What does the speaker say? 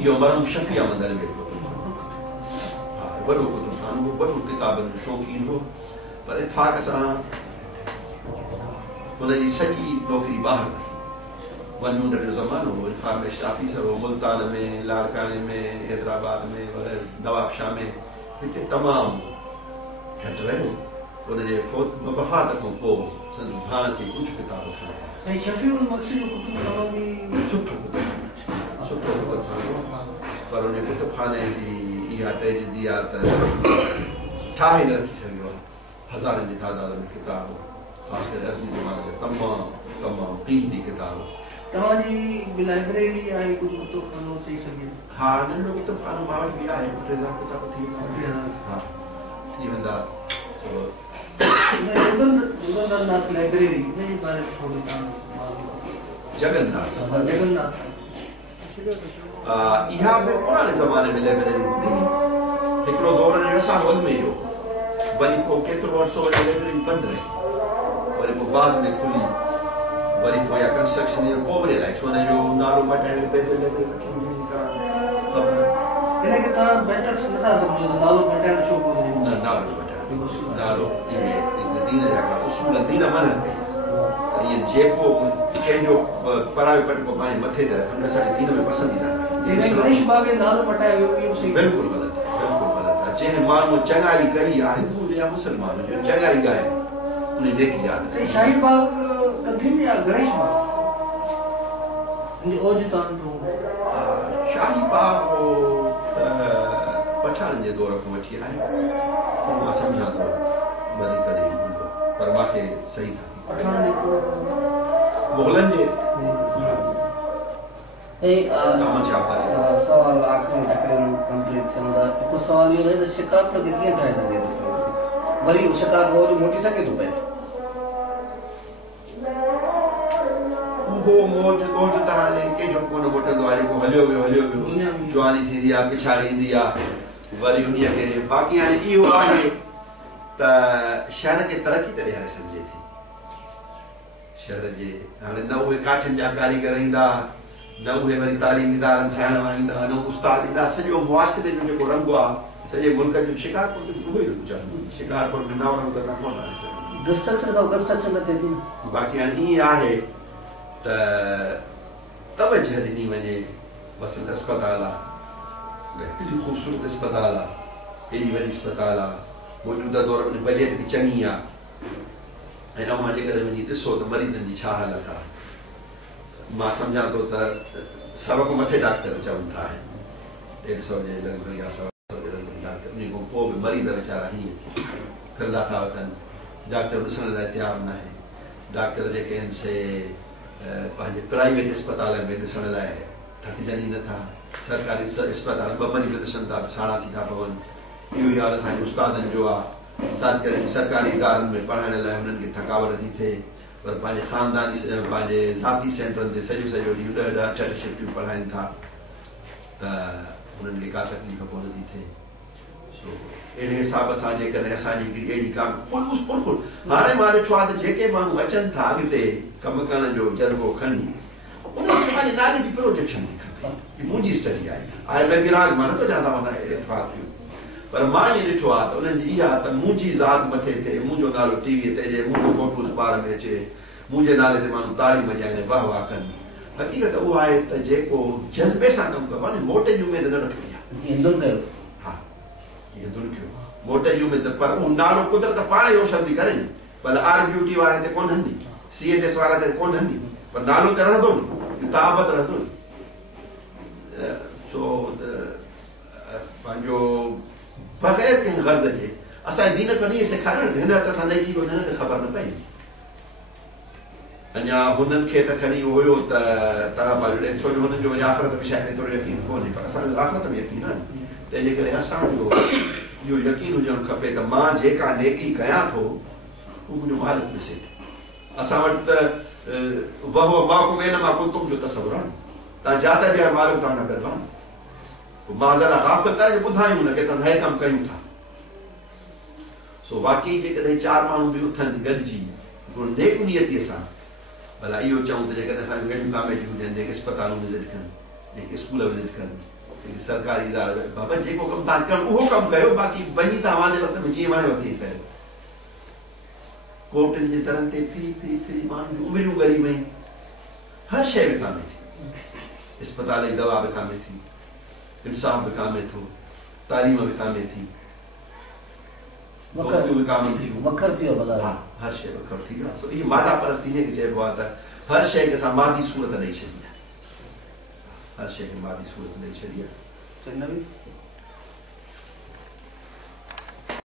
यो मरम शफिया मंदर में बड़ो कुतुबखानो बड़ो किताबन शौकीन हो पर इत्फाक सां हुनजी सॼी नौकरी ॿाहिरि वही वञूं जो ज़मानो हो इन्फॉर्मेशन ऑफिसर हो मुल्तान में लाड़काने में हैदराबाद में नवाबशाह में हिते तमामु घटि रहियो हुनजे वफ़ात खां पोइ संदसि भाण से कुझु किताब खणाया सुठो कुतुबखानो पर उन कुतुबखाने जी इहा ट्रेजेडी आहे त ठाहे न रखी सघियो आहे हज़ारनि जी तादाद में किताब ख़ासि करे अरबी ज़माने में तमामु क़ीमती किताब तव्हांजी लाइब्रेरी आहे कुझु कुतुबखानो चई सघे हा नंढो कुतुबखानो मां वटि बि आहे 2000 किताब थी वेंदा जगन्नाथ लाइब्रेरी इनजे बारे में थोरो जगन्नाथ इहा बि पुराणे ज़माने में लाइब्रेरी हूंदी हिकिड़ो दौर जो असां हॉल में जो वरी पोइ केतिरो अर्सो लाइब्रेरी बंदि रही वरी पोइ बाद में खुली वरी पोइ या कंस्ट्रक्शन जो पोइ वरी अलाए छो हुनजो नालो मटायो पैदल लाइब्रेरी रखी हुई का ख़बर इनखे तव्हां बेटर नथा सम्झो त नालो मटाइण छो कोन्हे न नालो मटायो नालो इहे दीन जा उसूल दीन मना कई ये जेको कंहिंजो परायो पटको पंहिंजे मथे ते रखनि असांजे दीन में पसंदीदा गणेश बाग जो नालो मटायो इहो सही बिल्कुलु ग़लति आहे जंहिं माण्हू चङाई कई आहे हिंदू या मुस्लमान जो चङाई ॻाए उन नेकी यादि शाही बाग कथी में आहे गणेश बाग शाही बाग पठान जे दौर खां वठी आहे मां सम्झां थो वधीक कॾहिं हूंदो पर मूंखे सही था मुग़लनि जे सवाल आख़िरी तकरीबन कंप्लीट थियंदा हिकु सवाल इहो आहे त शिकार खे कीअं ठाहे सघे थो वरी शिकार रोज़ मोटी सघे थो पए उहो मौज त हाणे कंहिंजो कोन मोटंदो आहे जेको हलियो वियो जवानी थींदी आहे पिछाड़ी ईंदी आहे वरी उन्हीअ खे बाक़ी हाणे इहो आहे त शहर खे तरक़ी त ॾियारे सघिजे थी शहर जे हाणे न उहे काठियुनि जा कारीगर ईंदा न उहे वरी तालीम इदारनि ठाहिण वारा ईंदा न उस्ताद ईंदा सॼो मुआशिरे जो जेको रंग आहे सॼे मुल्क जो शिकारपुर जो उहो ई शिकारपुर में नव रंग त कोन हले सघंदी बाक़ी हाणे ईअं आहे त तवजह ॾिनी वञे वसंत अस्पताल आहे एॾी ख़ूबसूरत अस्पताल आहे एॾी वॾी अस्पताल आहे मौजूदा दौर में बजट बि चङी आहे ऐं अव्हां जेकॾहिं वञी ॾिसो त मरीज़नि जी छा हालत आहे मां सम्झां थो त 100 खां मथे डॉक्टर चवनि था आहिनि 150 जे लॻभॻि या 100 जे लॻभॻि डॉक्टर उन खां पोइ बि मरीज़ वीचारा हीअं फिरंदा था वठनि डॉक्टर ॾिसण लाइ तयारु न आहे डॉक्टर जेके आहिनि से पंहिंजे प्राइवेट अस्पतालनि में ॾिसण लाइ थकिजनि ई नथा सरकारी अस्पताल 2 मरीज़ ॾिसनि था त साड़ा थी था पवनि इहो ई हाल असांजे उस्तादनि जो आहे सरकारी इदारनि में पढ़ाइण लाइ हुननि खे थकावट थी थिए पर पंहिंजे ख़ानदानी पंहिंजे ज़ाती सेंटरनि ते सॼो ॾींहुं 10-10 शिफ्टियूं पढ़ाइनि था त हुननि खे का तकलीफ़ कोन थी थिए सो अहिड़े हिसाब सां जेकॾहिं असांजी हिकिड़ी अहिड़ी का हाणे मां ॾिठो आहे त जेके माण्हू अचनि था अॻिते कमु करण जो जज़्बो खणी उन्हनि पंहिंजे नाले जी प्रोजेक्शन थी खपे मुंहिंजी स्टडी आहे बेगिराग मां नथो चवां तव्हां सां इतफ़ाक़ कयूं पर मां ईअं ॾिठो आहे त उन्हनि जी इहा त मुंहिंजी ज़ात मथे थिए मुंहिंजो नालो टीवीअ ते अचे मुंहिंजो फोटो अख़बार में अचे मुंहिंजे नाले ते माण्हू तारीफ़ ॾियनि वाह वाह कनि हक़ीक़त उहा आहे त जेको जज़्बे सां कमु कबो आहे मोटे जी उमेद न रखिणी आहे हा ईअं दुन कयो मोटे जी उमेद पर उहो नालो कुदरत पाण ई रोशन थी करे नी भले RBUT वारे ते कोन्हनि CNS वारा ते कोन्हनि पर नालो त रहंदो नी ताबत रहंदो नी सो पंहिंजो बग़ैर कंहिं गर्ज़ जे असांजे दीन त ईअं सेखारणु हिन हथ सां नेकी को हिन ते ख़बर न पई अञा हुननि खे त खणी हुयो त तव्हां पंहिंजो छो जो हुननि जो वरी आख़िरत में शायदि एतिरो यकीन कोन्हे पर असांजो आख़िरत में यकीन आहे तंहिंजे करे असांजो इहो यकीन हुजणु खपे त मां जेका नेकी कयां थो उहो मुंहिंजो मालिक ॾिसे थो असां वटि त वहो मां को मां कुतुब जो तसवुरु आहे तव्हां जाते बि आहे मालिक तव्हां खां गॾु आहे माज़र गाफ़िल करे ॿुधायूं न की त हे कमु कयूं था सो बाक़ी जेकॾहिं 4 माण्हू बि उथनि गॾिजी नेक नियतीअ सां भला इहो चऊं त जेकॾहिं असांखे अहिड़ियूं कमेटियूं ॾियनि जेके अस्पतालूं विज़िट कनि, जेके स्कूल विज़िट कनि, जेके सरकारी इदारा, बाबा जेको कमु तव्हां करणु उहो कमु कयो, बाक़ी वञी तव्हां जे वक़्त में जीअं वणेव तीअं कयो। कोर्टनि जे दरनि ते फ्री माण्हुनि जूं उमिरियूं ॻरी वयूं, हर शइ विकामे थी, अस्पताल जी दवा विकामे थी, इंसाफ़ विकामे थो, तालीम विकामे थी, दोस्तूं विकामनि थियूं, वखर थियो भला। हा, हर शइ वखर थी आहे। सो इहा मादा परस्ती खे चइबो आहे त हर शइ खे असां मादी सूरत ॾेई छॾी आहे, हर शइ खे मादी सूरत ॾेई छॾी आहे।